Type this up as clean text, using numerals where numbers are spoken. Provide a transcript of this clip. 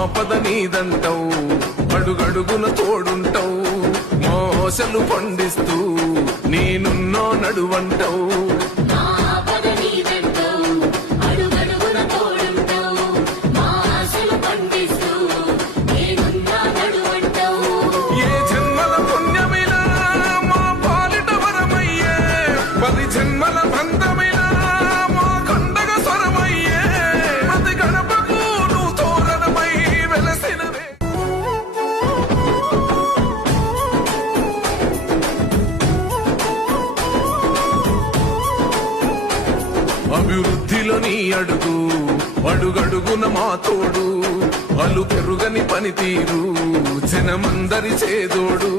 ఆపద నీదంటావు, అడుగడుగున తోడుంటావు, మా ఆశలు పండిస్తూ నేనున్నో నడువంటావు. ఏ జన్మల పుణ్యమిలా మా పాలిట వరమయ్యే, 10 జన్మల బంధమిలా మా కండగ స్వరమయ్యే, ప్రతి గడపకు నువ్వు తోరణమై వెలసినవే. అభివృద్ధిలో నీ అడుగు, అడుగడుగున మా తోడు, అలు పెరుగని పనితీరు జనమందరి చేదోడు.